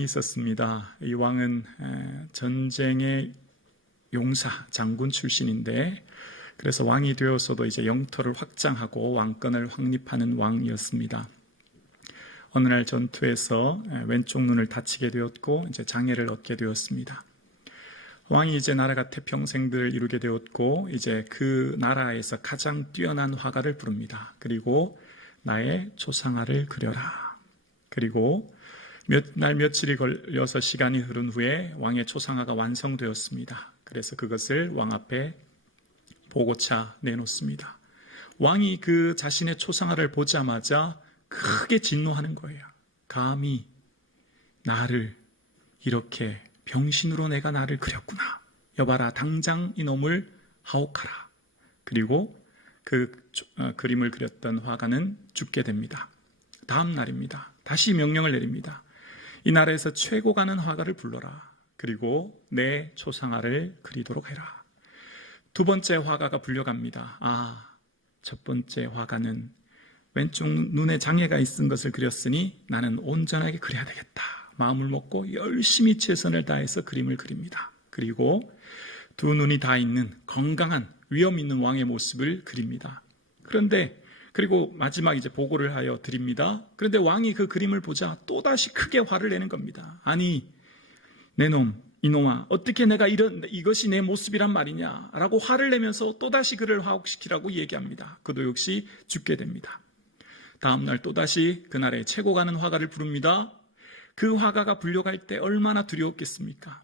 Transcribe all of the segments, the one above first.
왕이 있었습니다. 이 왕은 전쟁의 용사, 장군 출신인데, 그래서 왕이 되어서도 이제 영토를 확장하고 왕권을 확립하는 왕이었습니다. 어느 날 전투에서 왼쪽 눈을 다치게 되었고 이제 장애를 얻게 되었습니다. 왕이 이제 나라가 태평생들을 이루게 되었고 이제 그 나라에서 가장 뛰어난 화가를 부릅니다. 그리고 나의 초상화를 그려라. 그리고 며칠이 걸려서 시간이 흐른 후에 왕의 초상화가 완성되었습니다. 그래서 그것을 왕 앞에 보고차 내놓습니다. 왕이 그 자신의 초상화를 보자마자 크게 진노하는 거예요. 감히 나를 이렇게 병신으로 내가 나를 그렸구나. 여봐라, 당장 이놈을 하옥하라. 그리고 그 그림을 그렸던 화가는 죽게 됩니다. 다음 날입니다. 다시 명령을 내립니다. 이 나라에서 최고 가는 화가를 불러라. 그리고 내 초상화를 그리도록 해라. 두 번째 화가가 불려갑니다. 첫 번째 화가는 왼쪽 눈에 장애가 있은 것을 그렸으니 나는 온전하게 그려야 되겠다. 마음을 먹고 열심히 최선을 다해서 그림을 그립니다. 그리고 두 눈이 다 있는 건강한 위험 있는 왕의 모습을 그립니다. 그리고 마지막 이제 보고를 하여 드립니다. 그런데 왕이 그 그림을 보자 또다시 크게 화를 내는 겁니다. 아니, 내 놈, 이놈아, 어떻게 내가 이것이 내 모습이란 말이냐? 라고 화를 내면서 또다시 그를 화옥시키라고 얘기합니다. 그도 역시 죽게 됩니다. 다음날 또다시 그날의 최고 가는 화가를 부릅니다. 그 화가가 불려갈 때 얼마나 두려웠겠습니까?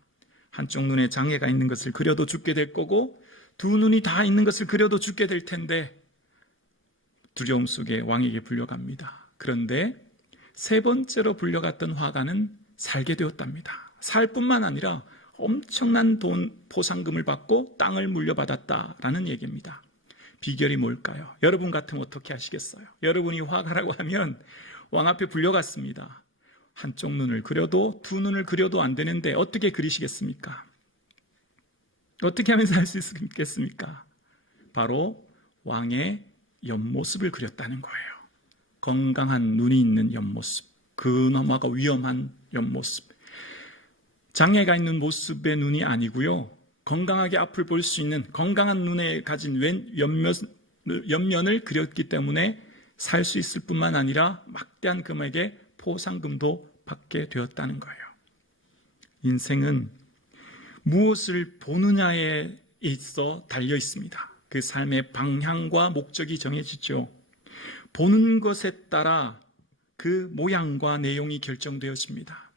한쪽 눈에 장애가 있는 것을 그려도 죽게 될 거고 두 눈이 다 있는 것을 그려도 죽게 될 텐데 두려움 속에 왕에게 불려갑니다. 그런데 세 번째로 불려갔던 화가는 살게 되었답니다. 살 뿐만 아니라 엄청난 보상금을 받고 땅을 물려받았다라는 얘기입니다. 비결이 뭘까요? 여러분 같으면 어떻게 하시겠어요? 여러분이 화가라고 하면 왕 앞에 불려갔습니다. 한쪽 눈을 그려도 두 눈을 그려도 안 되는데 어떻게 그리시겠습니까? 어떻게 하면 살 수 있겠습니까? 바로 왕의 옆모습을 그렸다는 거예요. 건강한 눈이 있는 옆모습, 그나마가 위험한 옆모습. 장애가 있는 모습의 눈이 아니고요, 건강하게 앞을 볼 수 있는 건강한 눈에 가진 옆면을 그렸기 때문에 살 수 있을 뿐만 아니라 막대한 금액의 포상금도 받게 되었다는 거예요. 인생은 무엇을 보느냐에 있어 달려 있습니다. 그 삶의 방향과 목적이 정해지죠. 보는 것에 따라 그 모양과 내용이 결정되어집니다.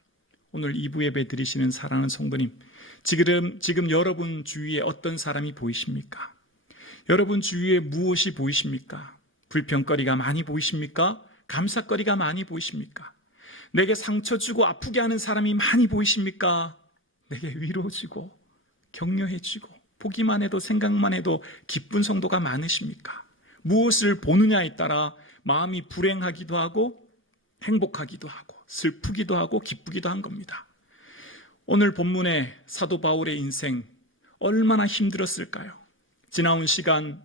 오늘 2부 예배 드리시는 사랑하는 성도님, 지금 여러분 주위에 어떤 사람이 보이십니까? 여러분 주위에 무엇이 보이십니까? 불평거리가 많이 보이십니까? 감사거리가 많이 보이십니까? 내게 상처 주고 아프게 하는 사람이 많이 보이십니까? 내게 위로 주고 격려해 주고 보기만 해도 생각만 해도 기쁜 성도가 많으십니까? 무엇을 보느냐에 따라 마음이 불행하기도 하고 행복하기도 하고 슬프기도 하고 기쁘기도 한 겁니다. 오늘 본문의 사도 바울의 인생 얼마나 힘들었을까요? 지나온 시간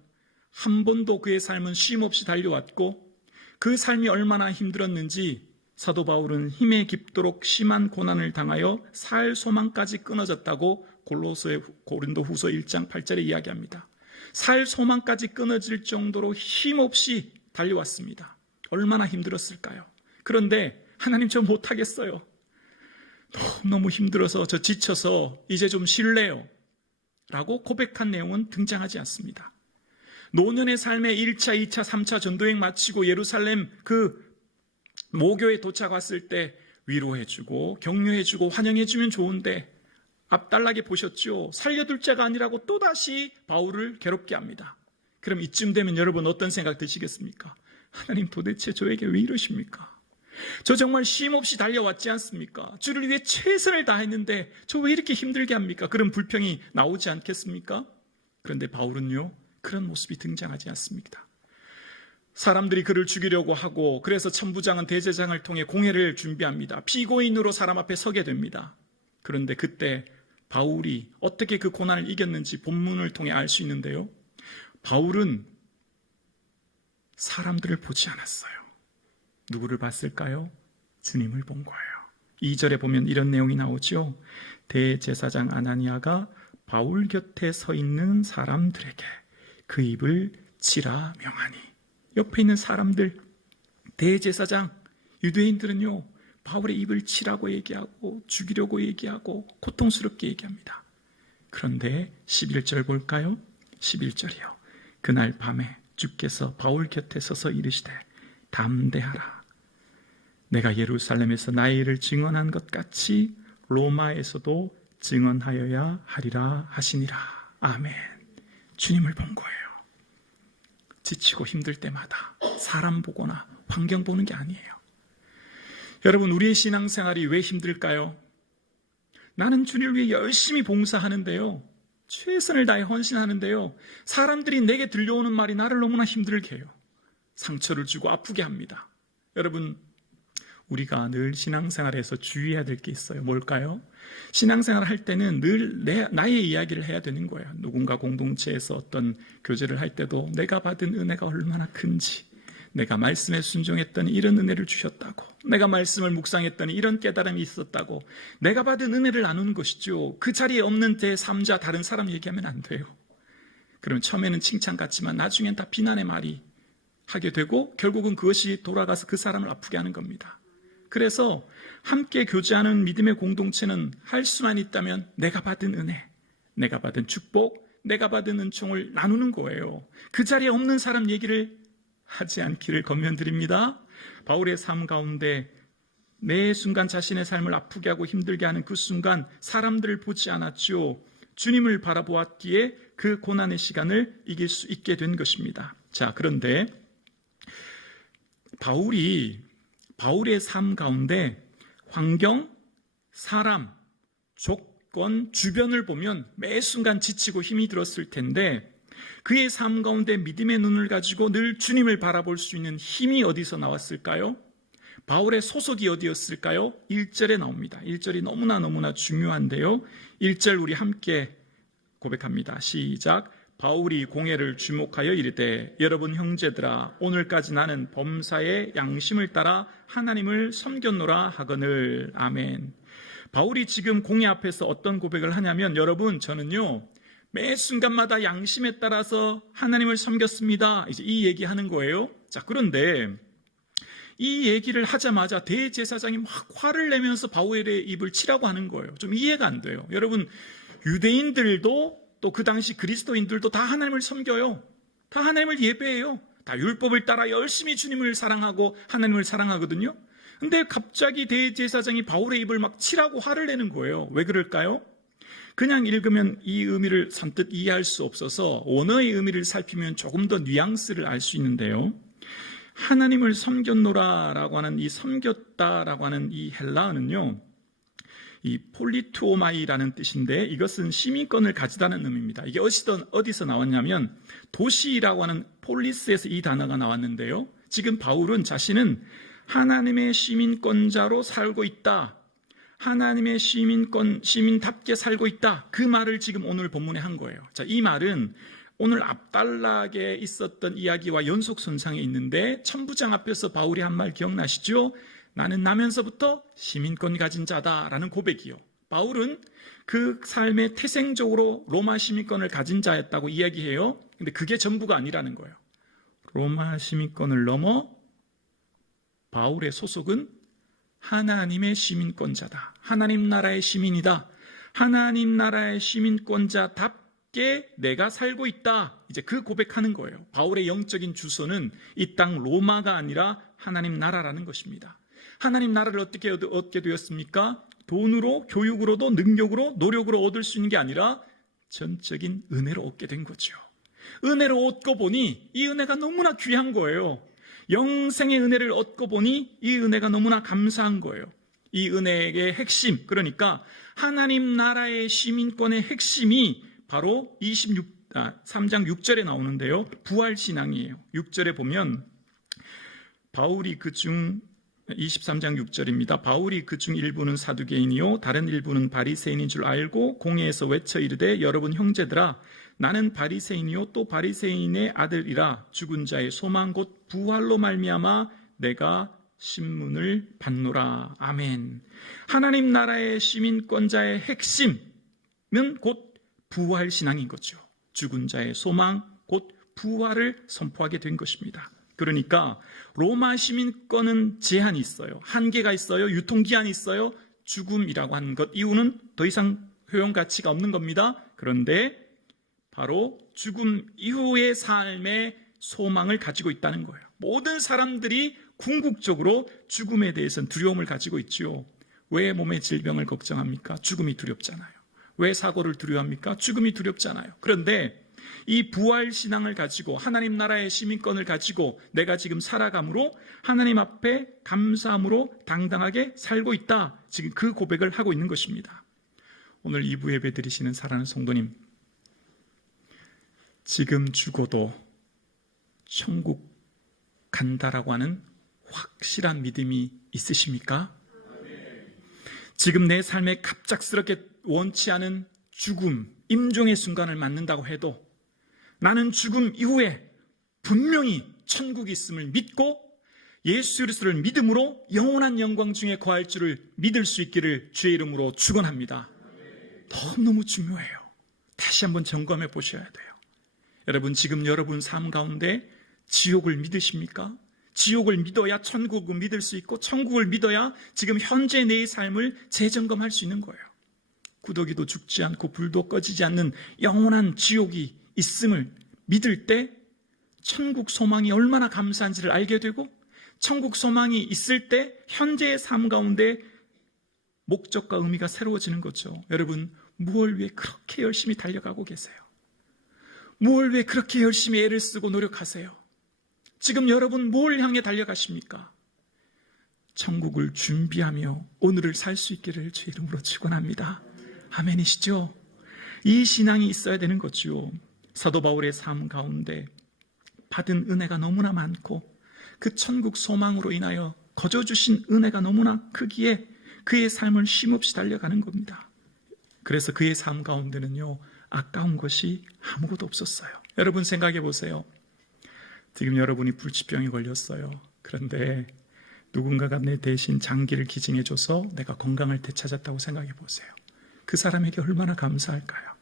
한 번도 그의 삶은 쉼없이 달려왔고 그 삶이 얼마나 힘들었는지 사도 바울은 힘에 깊도록 심한 고난을 당하여 살 소망까지 끊어졌다고 고린도후서 1장 8절에 이야기합니다. 살 소망까지 끊어질 정도로 힘없이 달려왔습니다. 얼마나 힘들었을까요? 그런데 하나님, 저 못하겠어요. 너무 힘들어서 저 지쳐서 이제 좀 쉴래요 라고 고백한 내용은 등장하지 않습니다. 노년의 삶의 1차, 2차, 3차 전도행 마치고 예루살렘 그 모교에 도착 왔을 때 위로해주고 격려해주고 환영해주면 좋은데 앞달나게 보셨죠? 살려둘 자가 아니라고 또다시 바울을 괴롭게 합니다. 그럼 이쯤 되면 여러분 어떤 생각 드시겠습니까? 하나님, 도대체 저에게 왜 이러십니까? 저 정말 쉼없이 달려왔지 않습니까? 주를 위해 최선을 다했는데 저 왜 이렇게 힘들게 합니까? 그런 불평이 나오지 않겠습니까? 그런데 바울은요, 그런 모습이 등장하지 않습니다. 사람들이 그를 죽이려고 하고 그래서 천부장은 대제장을 통해 공회를 준비합니다. 피고인으로 사람 앞에 서게 됩니다. 그런데 그때 바울이 어떻게 그 고난을 이겼는지 본문을 통해 알 수 있는데요, 바울은 사람들을 보지 않았어요. 누구를 봤을까요? 주님을 본 거예요. 2절에 보면 이런 내용이 나오죠. 대제사장 아나니아가 바울 곁에 서 있는 사람들에게 그 입을 치라 명하니. 옆에 있는 사람들, 대제사장, 유대인들은요, 바울의 입을 치라고 얘기하고 죽이려고 얘기하고 고통스럽게 얘기합니다. 그런데 11절 볼까요? 11절이요. 그날 밤에 주께서 바울 곁에 서서 이르시되 담대하라. 내가 예루살렘에서 나의 일을 증언한 것 같이 로마에서도 증언하여야 하리라 하시니라. 아멘. 주님을 본 거예요. 지치고 힘들 때마다 사람 보거나 환경 보는 게 아니에요. 여러분, 우리의 신앙생활이 왜 힘들까요? 나는 주님을 위해 열심히 봉사하는데요, 최선을 다해 헌신하는데요, 사람들이 내게 들려오는 말이 나를 너무나 힘들게 해요. 상처를 주고 아프게 합니다. 여러분, 우리가 늘 신앙생활에서 주의해야 될 게 있어요. 뭘까요? 신앙생활을 할 때는 늘 나의 이야기를 해야 되는 거예요. 누군가 공동체에서 어떤 교제를 할 때도 내가 받은 은혜가 얼마나 큰지, 내가 말씀에 순종했더니 이런 은혜를 주셨다고, 내가 말씀을 묵상했더니 이런 깨달음이 있었다고, 내가 받은 은혜를 나누는 것이죠. 그 자리에 없는 제3자 다른 사람 얘기하면 안 돼요. 그러면 처음에는 칭찬 같지만 나중엔 다 비난의 말이 하게 되고 결국은 그것이 돌아가서 그 사람을 아프게 하는 겁니다. 그래서 함께 교제하는 믿음의 공동체는 할 수만 있다면 내가 받은 은혜, 내가 받은 축복, 내가 받은 은총을 나누는 거예요. 그 자리에 없는 사람 얘기를 하지 않기를 권면드립니다. 바울의 삶 가운데 매 순간 자신의 삶을 아프게 하고 힘들게 하는 그 순간 사람들을 보지 않았죠. 주님을 바라보았기에 그 고난의 시간을 이길 수 있게 된 것입니다. 자, 그런데 바울의 삶 가운데 환경, 사람, 조건, 주변을 보면 매 순간 지치고 힘이 들었을 텐데 그의 삶 가운데 믿음의 눈을 가지고 늘 주님을 바라볼 수 있는 힘이 어디서 나왔을까요? 바울의 소속이 어디였을까요? 1절에 나옵니다. 1절이 너무나 중요한데요. 1절 우리 함께 고백합니다. 시작. 바울이 공회를 주목하여 이르되 여러분 형제들아 오늘까지 나는 범사의 양심을 따라 하나님을 섬겼노라 하거늘. 아멘. 바울이 지금 공회 앞에서 어떤 고백을 하냐면 여러분 저는요 매 순간마다 양심에 따라서 하나님을 섬겼습니다. 이제 이 얘기하는 거예요. 자, 그런데 이 얘기를 하자마자 대제사장이 막 화를 내면서 바울의 입을 치라고 하는 거예요. 좀 이해가 안 돼요. 여러분, 유대인들도 또 그 당시 그리스도인들도 다 하나님을 섬겨요. 다 하나님을 예배해요. 다 율법을 따라 열심히 주님을 사랑하고 하나님을 사랑하거든요. 근데 갑자기 대제사장이 바울의 입을 막 치라고 화를 내는 거예요. 왜 그럴까요? 그냥 읽으면 이 의미를 선뜻 이해할 수 없어서 원어의 의미를 살피면 조금 더 뉘앙스를 알 수 있는데요. 하나님을 섬겼노라라고 하는 이 섬겼다라고 하는 이 헬라어는요, 이 폴리투오마이라는 뜻인데 이것은 시민권을 가지다는 의미입니다. 이게 어디서 나왔냐면 도시라고 하는 폴리스에서 이 단어가 나왔는데요. 지금 바울은 자신은 하나님의 시민권자로 살고 있다. 하나님의 시민답게 살고 있다. 그 말을 지금 오늘 본문에 한 거예요. 자, 이 말은 오늘 앞단락에 있었던 이야기와 연속선상에 있는데 천부장 앞에서 바울이 한 말 기억나시죠? 나는 나면서부터 시민권 가진 자다라는 고백이요. 바울은 그 삶에 태생적으로 로마 시민권을 가진 자였다고 이야기해요. 근데 그게 전부가 아니라는 거예요. 로마 시민권을 넘어 바울의 소속은 하나님의 시민권자다. 하나님 나라의 시민이다. 하나님 나라의 시민권자답게 내가 살고 있다. 이제 그 고백하는 거예요. 바울의 영적인 주소는 이 땅 로마가 아니라 하나님 나라라는 것입니다. 하나님 나라를 어떻게 얻게 되었습니까? 돈으로, 교육으로도, 능력으로, 노력으로 얻을 수 있는 게 아니라 전적인 은혜로 얻게 된 거죠. 은혜로 얻고 보니 이 은혜가 너무나 귀한 거예요. 영생의 은혜를 얻고 보니 이 은혜가 너무나 감사한 거예요. 이 은혜의 핵심, 그러니까 하나님 나라의 시민권의 핵심이 바로 3장 6절에 나오는데요. 부활신앙이에요. 6절에 보면 바울이 그중 23장 6절입니다. 바울이 그중 일부는 사두개인이요 다른 일부는 바리새인인 줄 알고 공회에서 외쳐 이르되 여러분 형제들아 나는 바리새인이요 또 바리새인의 아들이라 죽은 자의 소망 곧 부활로 말미암아 내가 신문을 받노라. 아멘. 하나님 나라의 시민권자의 핵심은 곧 부활신앙인 거죠. 죽은 자의 소망, 곧 부활을 선포하게 된 것입니다. 그러니까 로마 시민권은 제한이 있어요. 한계가 있어요. 유통기한이 있어요. 죽음이라고 하는 것 이유는 더 이상 효용 가치가 없는 겁니다. 그런데 바로 죽음 이후의 삶의 소망을 가지고 있다는 거예요. 모든 사람들이 궁극적으로 죽음에 대해서는 두려움을 가지고 있죠. 왜 몸의 질병을 걱정합니까? 죽음이 두렵잖아요. 왜 사고를 두려워합니까? 죽음이 두렵잖아요. 그런데 이 부활신앙을 가지고 하나님 나라의 시민권을 가지고 내가 지금 살아감으로 하나님 앞에 감사함으로 당당하게 살고 있다. 지금 그 고백을 하고 있는 것입니다. 오늘 2부 예배 드리시는 사랑하는 성도님, 지금 죽어도 천국 간다라고 하는 확실한 믿음이 있으십니까? 지금 내 삶에 갑작스럽게 원치 않은 죽음, 임종의 순간을 맞는다고 해도 나는 죽음 이후에 분명히 천국이 있음을 믿고 예수 그리스도를 믿음으로 영원한 영광 중에 거할 줄을 믿을 수 있기를 주의 이름으로 축원합니다. 너무너무 중요해요. 다시 한번 점검해 보셔야 돼요. 여러분, 지금 여러분 삶 가운데 지옥을 믿으십니까? 지옥을 믿어야 천국을 믿을 수 있고 천국을 믿어야 지금 현재 내 삶을 재점검할 수 있는 거예요. 구더기도 죽지 않고 불도 꺼지지 않는 영원한 지옥이 있음을 믿을 때 천국 소망이 얼마나 감사한지를 알게 되고 천국 소망이 있을 때 현재의 삶 가운데 목적과 의미가 새로워지는 거죠. 여러분, 무엇을 위해 그렇게 열심히 달려가고 계세요? 무엇을 위해 그렇게 열심히 애를 쓰고 노력하세요? 지금 여러분 뭘 향해 달려가십니까? 천국을 준비하며 오늘을 살 수 있기를 주의 이름으로 축원합니다. 아멘이시죠? 이 신앙이 있어야 되는 거죠. 사도 바울의 삶 가운데 받은 은혜가 너무나 많고 그 천국 소망으로 인하여 거저 주신 은혜가 너무나 크기에 그의 삶을 쉼없이 달려가는 겁니다. 그래서 그의 삶 가운데는요, 아까운 것이 아무것도 없었어요. 여러분 생각해 보세요. 지금 여러분이 불치병에 걸렸어요. 그런데 누군가가 내 대신 장기를 기증해줘서 내가 건강을 되찾았다고 생각해 보세요. 그 사람에게 얼마나 감사할까요?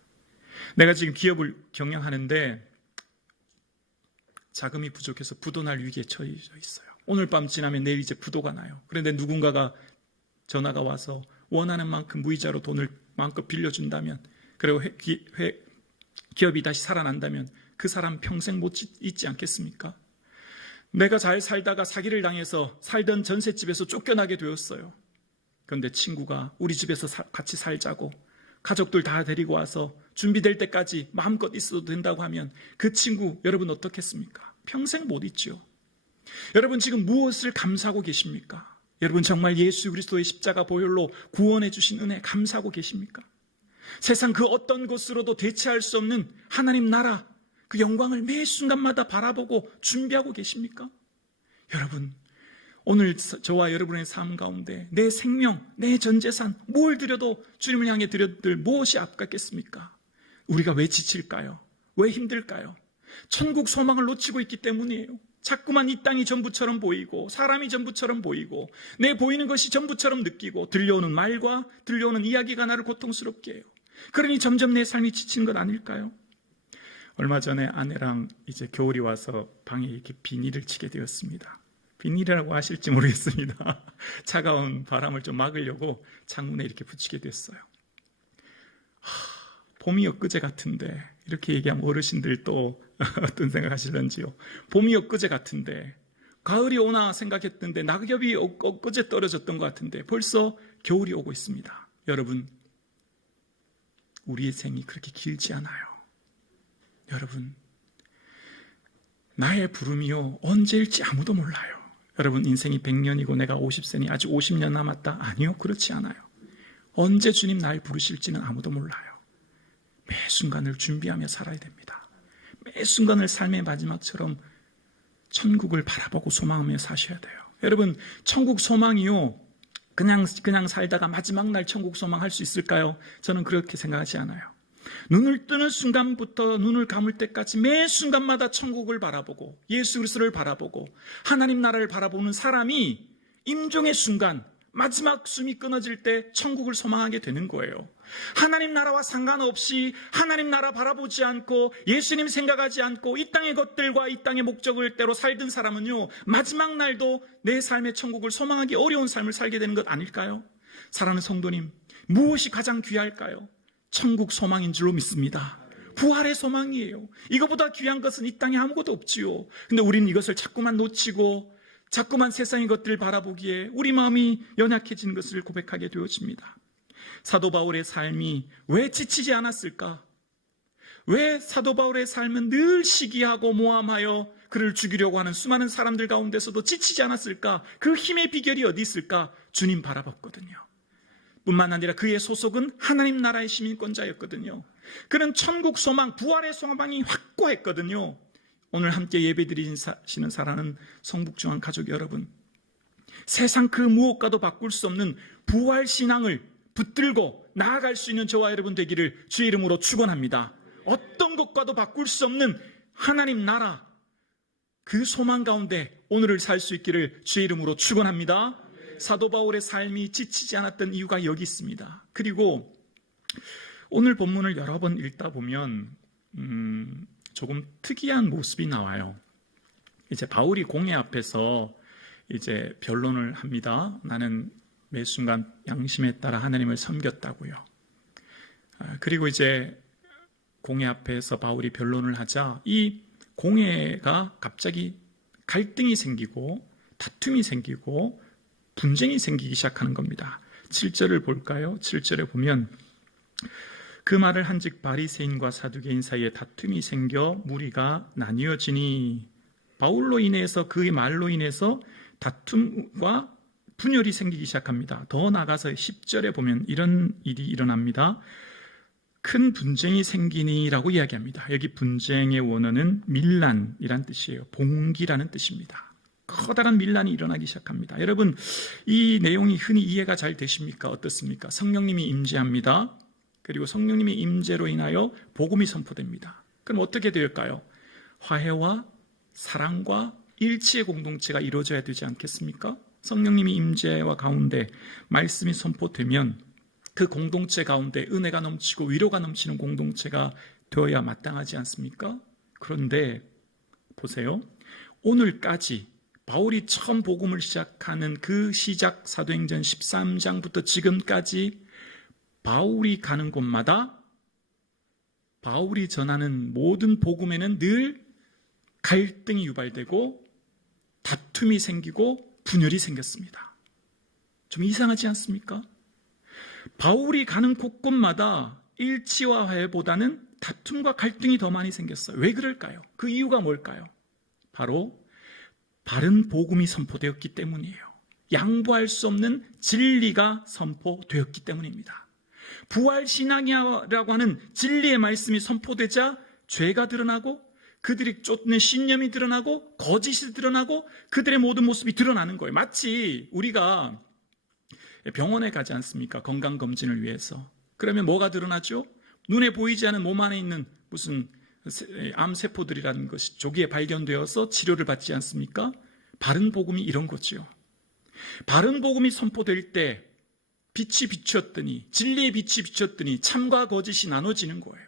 내가 지금 기업을 경영하는데 자금이 부족해서 부도날 위기에 처해져 있어요. 오늘 밤 지나면 내일 이제 부도가 나요. 그런데 누군가가 전화가 와서 원하는 만큼 무이자로 돈을 마음껏 빌려준다면, 그리고 기업이 다시 살아난다면 그 사람 평생 못 잊지 않겠습니까? 내가 잘 살다가 사기를 당해서 살던 전셋집에서 쫓겨나게 되었어요. 그런데 친구가 우리 집에서 같이 살자고 가족들 다 데리고 와서 준비될 때까지 마음껏 있어도 된다고 하면 그 친구 여러분 어떻겠습니까? 평생 못 잊죠. 여러분 지금 무엇을 감사하고 계십니까? 여러분 정말 예수 그리스도의 십자가 보혈로 구원해 주신 은혜 감사하고 계십니까? 세상 그 어떤 것으로도 대체할 수 없는 하나님 나라 그 영광을 매 순간마다 바라보고 준비하고 계십니까? 여러분, 오늘 저와 여러분의 삶 가운데 내 생명, 내 전 재산 뭘 드려도 주님을 향해 드려들 무엇이 아깝겠습니까? 우리가 왜 지칠까요? 왜 힘들까요? 천국 소망을 놓치고 있기 때문이에요. 자꾸만 이 땅이 전부처럼 보이고 사람이 전부처럼 보이고 내 보이는 것이 전부처럼 느끼고 들려오는 말과 들려오는 이야기가 나를 고통스럽게 해요. 그러니 점점 내 삶이 지치는 것 아닐까요? 얼마 전에 아내랑 이제 겨울이 와서 방에 이렇게 비닐을 치게 되었습니다. 비닐이라고 하실지 모르겠습니다. 차가운 바람을 좀 막으려고 창문에 이렇게 붙이게 됐어요. 봄이 엊그제 같은데, 이렇게 얘기하면 어르신들 또 어떤 생각하실런지요. 봄이 엊그제 같은데, 가을이 오나 생각했던데 낙엽이 엊그제 떨어졌던 것 같은데 벌써 겨울이 오고 있습니다. 여러분, 우리의 생이 그렇게 길지 않아요. 여러분, 나의 부름이요 언제일지 아무도 몰라요. 여러분, 인생이 100년이고 내가 50세니 아직 50년 남았다? 아니요, 그렇지 않아요. 언제 주님 날 부르실지는 아무도 몰라요. 매 순간을 준비하며 살아야 됩니다. 매 순간을 삶의 마지막처럼 천국을 바라보고 소망하며 사셔야 돼요. 여러분, 천국 소망이요 그냥 살다가 마지막 날 천국 소망할 수 있을까요? 저는 그렇게 생각하지 않아요. 눈을 뜨는 순간부터 눈을 감을 때까지 매 순간마다 천국을 바라보고 예수 그리스도를 바라보고 하나님 나라를 바라보는 사람이 임종의 순간, 마지막 숨이 끊어질 때 천국을 소망하게 되는 거예요. 하나님 나라와 상관없이 하나님 나라 바라보지 않고 예수님 생각하지 않고 이 땅의 것들과 이 땅의 목적을 대로 살던 사람은요, 마지막 날도 내 삶의 천국을 소망하기 어려운 삶을 살게 되는 것 아닐까요? 사랑하는 성도님, 무엇이 가장 귀할까요? 천국 소망인 줄로 믿습니다. 부활의 소망이에요. 이거보다 귀한 것은 이 땅에 아무것도 없지요. 근데 우리는 이것을 자꾸만 놓치고 자꾸만 세상의 것들을 바라보기에 우리 마음이 연약해지는 것을 고백하게 되어집니다. 사도 바울의 삶이 왜 지치지 않았을까? 왜 사도 바울의 삶은 늘 시기하고 모함하여 그를 죽이려고 하는 수많은 사람들 가운데서도 지치지 않았을까? 그 힘의 비결이 어디 있을까? 주님 바라봤거든요. 뿐만 아니라 그의 소속은 하나님 나라의 시민권자였거든요. 그는 천국 소망, 부활의 소망이 확고했거든요. 오늘 함께 예배드리시는 사랑하는 성북중앙 가족 여러분, 세상 그 무엇과도 바꿀 수 없는 부활신앙을 붙들고 나아갈 수 있는 저와 여러분 되기를 주의 이름으로 축원합니다. 어떤 것과도 바꿀 수 없는 하나님 나라, 그 소망 가운데 오늘을 살 수 있기를 주의 이름으로 축원합니다. 사도 바울의 삶이 지치지 않았던 이유가 여기 있습니다. 그리고 오늘 본문을 여러 번 읽다 보면 조금 특이한 모습이 나와요. 이제 바울이 공회 앞에서 이제 변론을 합니다. 나는 매 순간 양심에 따라 하나님을 섬겼다고요. 그리고 이제 공회 앞에서 바울이 변론을 하자 이 공회가 갑자기 갈등이 생기고 다툼이 생기고 분쟁이 생기기 시작하는 겁니다. 7절을 볼까요? 7절에 보면 그 말을 한즉 바리새인과 사두개인 사이에 다툼이 생겨 무리가 나뉘어지니, 바울로 인해서 그의 말로 인해서 다툼과 분열이 생기기 시작합니다. 더 나아가서 10절에 보면 이런 일이 일어납니다. 큰 분쟁이 생기니라고 이야기합니다. 여기 분쟁의 원어는 밀란이란 뜻이에요. 봉기라는 뜻입니다. 커다란 밀란이 일어나기 시작합니다. 여러분, 이 내용이 흔히 이해가 잘 되십니까? 어떻습니까? 성령님이 임재합니다. 그리고 성령님의 임재로 인하여 복음이 선포됩니다. 그럼 어떻게 될까요? 화해와 사랑과 일치의 공동체가 이루어져야 되지 않겠습니까? 성령님이 임재와 가운데 말씀이 선포되면 그 공동체 가운데 은혜가 넘치고 위로가 넘치는 공동체가 되어야 마땅하지 않습니까? 그런데 보세요. 오늘까지 바울이 처음 복음을 시작하는 그 시작 사도행전 13장부터 지금까지 바울이 가는 곳마다 바울이 전하는 모든 복음에는 늘 갈등이 유발되고 다툼이 생기고 분열이 생겼습니다. 좀 이상하지 않습니까? 바울이 가는 곳곳마다 일치와 화해보다는 다툼과 갈등이 더 많이 생겼어요. 왜 그럴까요? 그 이유가 뭘까요? 바로 바른 복음이 선포되었기 때문이에요. 양보할 수 없는 진리가 선포되었기 때문입니다. 부활신앙이라고 하는 진리의 말씀이 선포되자 죄가 드러나고 그들이 쫓는 신념이 드러나고 거짓이 드러나고 그들의 모든 모습이 드러나는 거예요. 마치 우리가 병원에 가지 않습니까? 건강검진을 위해서. 그러면 뭐가 드러나죠? 눈에 보이지 않은 몸 안에 있는 무슨 암세포들이라는 것이 조기에 발견되어서 치료를 받지 않습니까? 바른 복음이 이런 거죠. 바른 복음이 선포될 때 빛이 비추었더니, 진리의 빛이 비추었더니 참과 거짓이 나눠지는 거예요.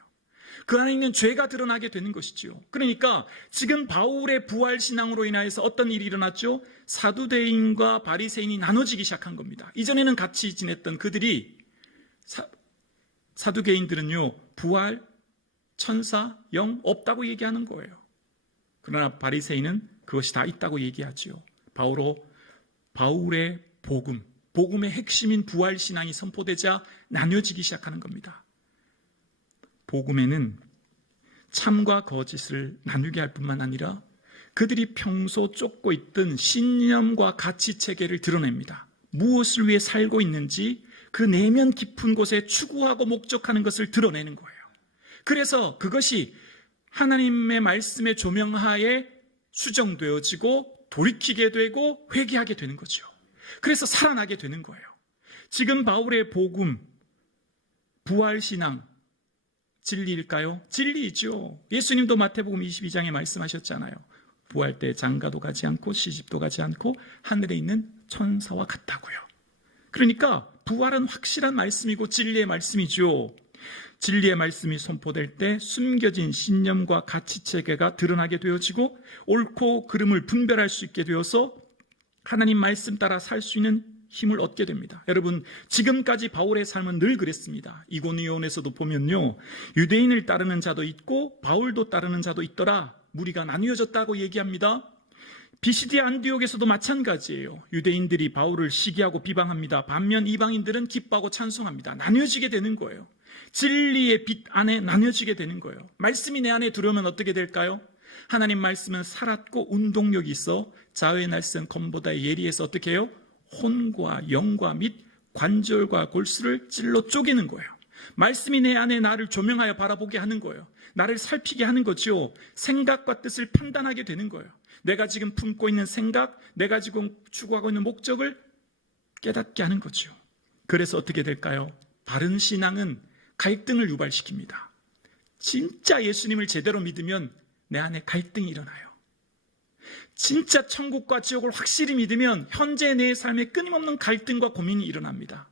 그 안에 있는 죄가 드러나게 되는 것이지요. 그러니까 지금 바울의 부활신앙으로 인하여서 어떤 일이 일어났죠? 사두개인과 바리새인이 나눠지기 시작한 겁니다. 이전에는 같이 지냈던 그들이 사두개인들은요, 부활, 천사, 영 없다고 얘기하는 거예요. 그러나 바리새인은 그것이 다 있다고 얘기하지요. 바울의 복음의 핵심인 부활신앙이 선포되자 나뉘어지기 시작하는 겁니다. 복음에는 참과 거짓을 나누게 할 뿐만 아니라 그들이 평소 쫓고 있던 신념과 가치체계를 드러냅니다. 무엇을 위해 살고 있는지 그 내면 깊은 곳에 추구하고 목적하는 것을 드러내는 거예요. 그래서 그것이 하나님의 말씀의 조명하에 수정되어지고 돌이키게 되고 회개하게 되는 거죠. 그래서 살아나게 되는 거예요. 지금 바울의 복음, 부활신앙, 진리일까요? 진리이죠. 예수님도 마태복음 22장에 말씀하셨잖아요. 부활 때 장가도 가지 않고 시집도 가지 않고 하늘에 있는 천사와 같다고요. 그러니까 부활은 확실한 말씀이고 진리의 말씀이죠. 진리의 말씀이 선포될 때 숨겨진 신념과 가치체계가 드러나게 되어지고 옳고 그름을 분별할 수 있게 되어서 하나님 말씀 따라 살 수 있는 힘을 얻게 됩니다. 여러분, 지금까지 바울의 삶은 늘 그랬습니다. 이고니온에서도 보면요, 유대인을 따르는 자도 있고 바울도 따르는 자도 있더라. 무리가 나뉘어졌다고 얘기합니다. 비시디아 안디옥에서도 마찬가지예요. 유대인들이 바울을 시기하고 비방합니다. 반면 이방인들은 기뻐하고 찬송합니다. 나뉘어지게 되는 거예요. 진리의 빛 안에 나뉘어지게 되는 거예요. 말씀이 내 안에 들어오면 어떻게 될까요? 하나님 말씀은 살았고 운동력이 있어 자외 날쌘 검보다 예리해서 어떻게 해요? 혼과 영과 및 관절과 골수를 찔러 쪼개는 거예요. 말씀이 내 안에 나를 조명하여 바라보게 하는 거예요. 나를 살피게 하는 거죠. 생각과 뜻을 판단하게 되는 거예요. 내가 지금 품고 있는 생각, 내가 지금 추구하고 있는 목적을 깨닫게 하는 거죠. 그래서 어떻게 될까요? 바른 신앙은 갈등을 유발시킵니다. 진짜 예수님을 제대로 믿으면 내 안에 갈등이 일어나요. 진짜 천국과 지옥을 확실히 믿으면 현재 내 삶에 끊임없는 갈등과 고민이 일어납니다.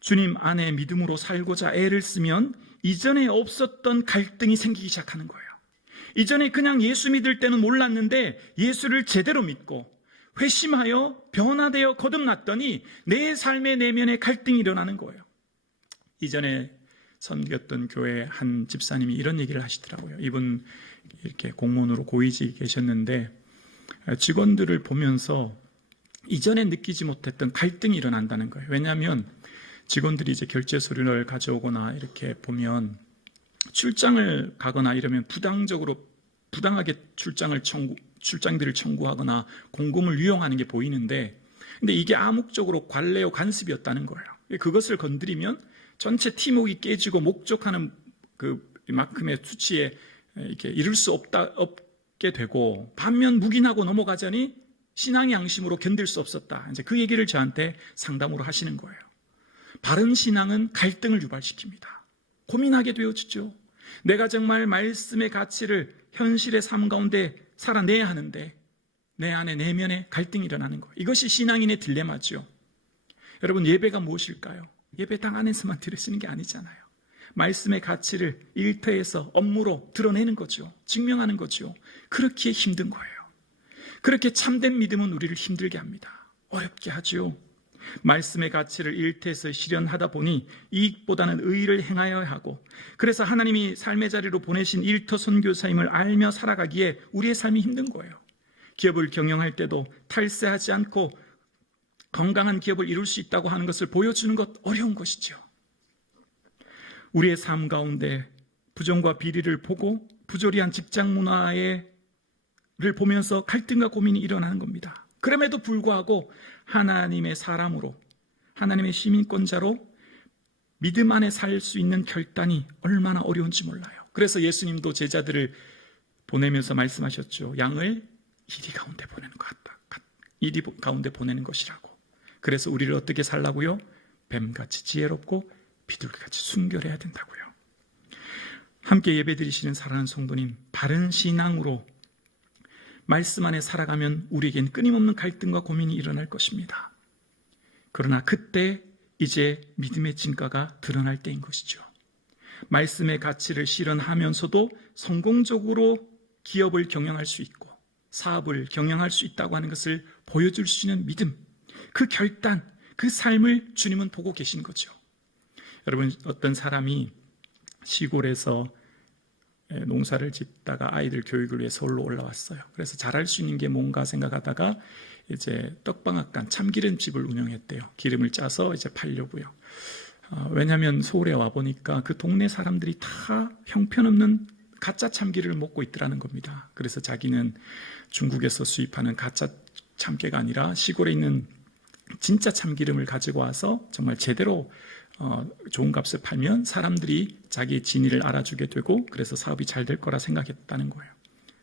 주님 안에 믿음으로 살고자 애를 쓰면 이전에 없었던 갈등이 생기기 시작하는 거예요. 이전에 그냥 예수 믿을 때는 몰랐는데 예수를 제대로 믿고 회심하여 변화되어 거듭났더니 내 삶의 내면에 갈등이 일어나는 거예요. 이전에 섬겼던 교회 한 집사님이 이런 얘기를 하시더라고요. 이분 이렇게 공무원으로 고위직에 계셨는데 직원들을 보면서 이전에 느끼지 못했던 갈등이 일어난다는 거예요. 왜냐하면 직원들이 이제 결제 서류를 가져오거나 이렇게 보면 출장을 가거나 이러면 부당하게 출장들을 청구하거나 공금을 유용하는 게 보이는데, 근데 이게 암묵적으로 관례요 관습이었다는 거예요. 그것을 건드리면 전체 팀워크가 깨지고 목적하는 그 만큼의 수치에 이렇게 이룰 수 없게 되고, 반면 묵인하고 넘어가자니 신앙의 양심으로 견딜 수 없었다. 이제 그 얘기를 저한테 상담으로 하시는 거예요. 바른 신앙은 갈등을 유발시킵니다. 고민하게 되어지죠. 내가 정말 말씀의 가치를 현실의 삶 가운데 살아내야 하는데 내 안에 내면에 갈등이 일어나는 거예요. 이것이 신앙인의 딜레마죠. 여러분, 예배가 무엇일까요? 예배당 안에서만 들으시는 게 아니잖아요. 말씀의 가치를 일터에서 업무로 드러내는 거죠. 증명하는 거죠. 그렇기에 힘든 거예요. 그렇게 참된 믿음은 우리를 힘들게 합니다. 어렵게 하죠. 말씀의 가치를 일터에서 실현하다 보니 이익보다는 의의를 행하여야 하고, 그래서 하나님이 삶의 자리로 보내신 일터 선교사임을 알며 살아가기에 우리의 삶이 힘든 거예요. 기업을 경영할 때도 탈세하지 않고 건강한 기업을 이룰 수 있다고 하는 것을 보여주는 것 어려운 것이죠. 우리의 삶 가운데 부정과 비리를 보고 부조리한 직장 문화를 보면서 갈등과 고민이 일어나는 겁니다. 그럼에도 불구하고 하나님의 사람으로, 하나님의 시민권자로 믿음 안에 살 수 있는 결단이 얼마나 어려운지 몰라요. 그래서 예수님도 제자들을 보내면서 말씀하셨죠. 양을 이리 가운데 보내는 것 같다. 이리 가운데 보내는 것이라고. 그래서 우리를 어떻게 살라고요? 뱀같이 지혜롭고 비둘기같이 순결해야 된다고요. 함께 예배드리시는 사랑하는 성도님, 바른 신앙으로 말씀 안에 살아가면 우리에겐 끊임없는 갈등과 고민이 일어날 것입니다. 그러나 그때 이제 믿음의 진가가 드러날 때인 것이죠. 말씀의 가치를 실현하면서도 성공적으로 기업을 경영할 수 있고 사업을 경영할 수 있다고 하는 것을 보여줄 수 있는 믿음, 그 결단, 그 삶을 주님은 보고 계신 거죠. 여러분, 어떤 사람이 시골에서 농사를 짓다가 아이들 교육을 위해 서울로 올라왔어요. 그래서 잘할 수 있는 게 뭔가 생각하다가 이제 떡방앗간 참기름집을 운영했대요. 기름을 짜서 이제 팔려고요. 왜냐하면 서울에 와 보니까 그 동네 사람들이 다 형편없는 가짜 참기름을 먹고 있더라는 겁니다. 그래서 자기는 중국에서 수입하는 가짜 참깨가 아니라 시골에 있는 진짜 참기름을 가지고 와서 정말 제대로 좋은 값에 팔면 사람들이 자기의 진위를 알아주게 되고, 그래서 사업이 잘 될 거라 생각했다는 거예요.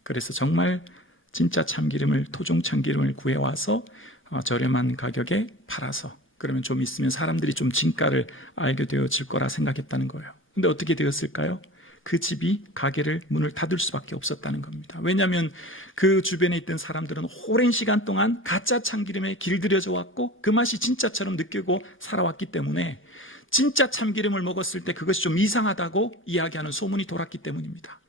그래서 정말 진짜 참기름을, 토종 참기름을 구해와서 저렴한 가격에 팔아서, 그러면 좀 있으면 사람들이 좀 진가를 알게 되어질 거라 생각했다는 거예요. 근데 어떻게 되었을까요? 그 집이 가게를 문을 닫을 수밖에 없었다는 겁니다. 왜냐하면 그 주변에 있던 사람들은 오랜 시간 동안 가짜 참기름에 길들여져 왔고 그 맛이 진짜처럼 느끼고 살아왔기 때문에 진짜 참기름을 먹었을 때 그것이 좀 이상하다고 이야기하는 소문이 돌았기 때문입니다.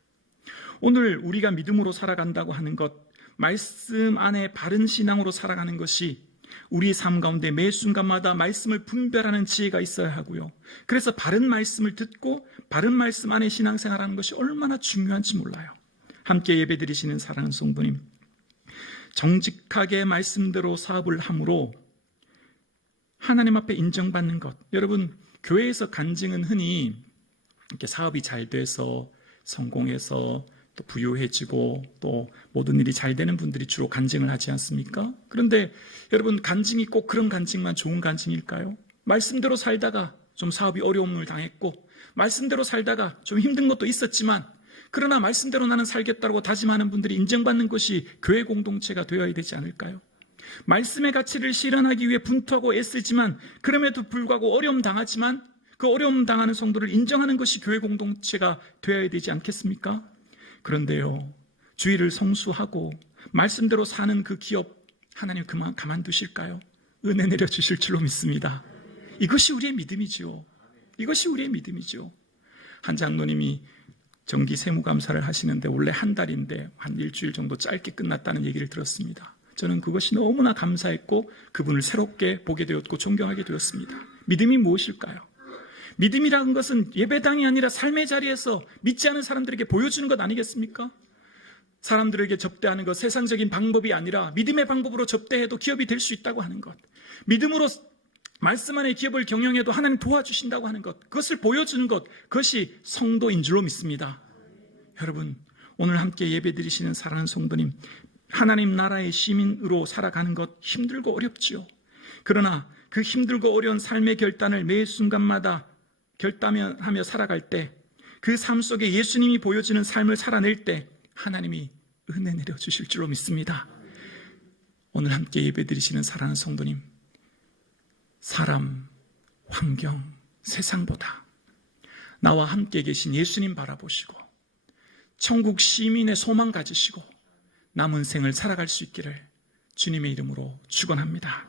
오늘 우리가 믿음으로 살아간다고 하는 것, 말씀 안에 바른 신앙으로 살아가는 것이 우리의 삶 가운데 매 순간마다 말씀을 분별하는 지혜가 있어야 하고요. 그래서 바른 말씀을 듣고 바른 말씀 안에 신앙생활하는 것이 얼마나 중요한지 몰라요. 함께 예배드리시는 사랑하는 성도님, 정직하게 말씀대로 사업을 함으로 하나님 앞에 인정받는 것. 여러분, 교회에서 간증은 흔히 이렇게 사업이 잘 돼서 성공해서 또 부유해지고 또 모든 일이 잘 되는 분들이 주로 간증을 하지 않습니까? 그런데 여러분, 간증이 꼭 그런 간증만 좋은 간증일까요? 말씀대로 살다가 좀 사업이 어려움을 당했고 말씀대로 살다가 좀 힘든 것도 있었지만 그러나 말씀대로 나는 살겠다고 다짐하는 분들이 인정받는 것이 교회 공동체가 되어야 되지 않을까요? 말씀의 가치를 실현하기 위해 분투하고 애쓰지만 그럼에도 불구하고 어려움 당하지만 그 어려움 당하는 성도를 인정하는 것이 교회 공동체가 되어야 되지 않겠습니까? 그런데요, 주의를 성수하고 말씀대로 사는 그 기업 하나님 가만두실까요? 은혜 내려주실 줄로 믿습니다. 이것이 우리의 믿음이죠. 이것이 우리의 믿음이죠. 한 장로님이 정기 세무감사를 하시는데 원래 한 달인데 한 일주일 정도 짧게 끝났다는 얘기를 들었습니다. 저는 그것이 너무나 감사했고 그분을 새롭게 보게 되었고 존경하게 되었습니다. 믿음이 무엇일까요? 믿음이라는 것은 예배당이 아니라 삶의 자리에서 믿지 않은 사람들에게 보여주는 것 아니겠습니까? 사람들에게 접대하는 것, 세상적인 방법이 아니라 믿음의 방법으로 접대해도 기업이 될 수 있다고 하는 것, 믿음으로 말씀 안에 기업을 경영해도 하나님 도와주신다고 하는 것, 그것을 보여주는 것, 그것이 성도인 줄로 믿습니다. 여러분, 오늘 함께 예배드리시는 사랑하는 성도님, 하나님 나라의 시민으로 살아가는 것 힘들고 어렵지요. 그러나 그 힘들고 어려운 삶의 결단을 매 순간마다 결단하며 살아갈 때, 그 삶 속에 예수님이 보여주는 삶을 살아낼 때 하나님이 은혜 내려주실 줄로 믿습니다. 오늘 함께 예배드리시는 사랑하는 성도님, 사람, 환경, 세상보다 나와 함께 계신 예수님 바라보시고 천국 시민의 소망 가지시고 남은 생을 살아갈 수 있기를 주님의 이름으로 축원합니다.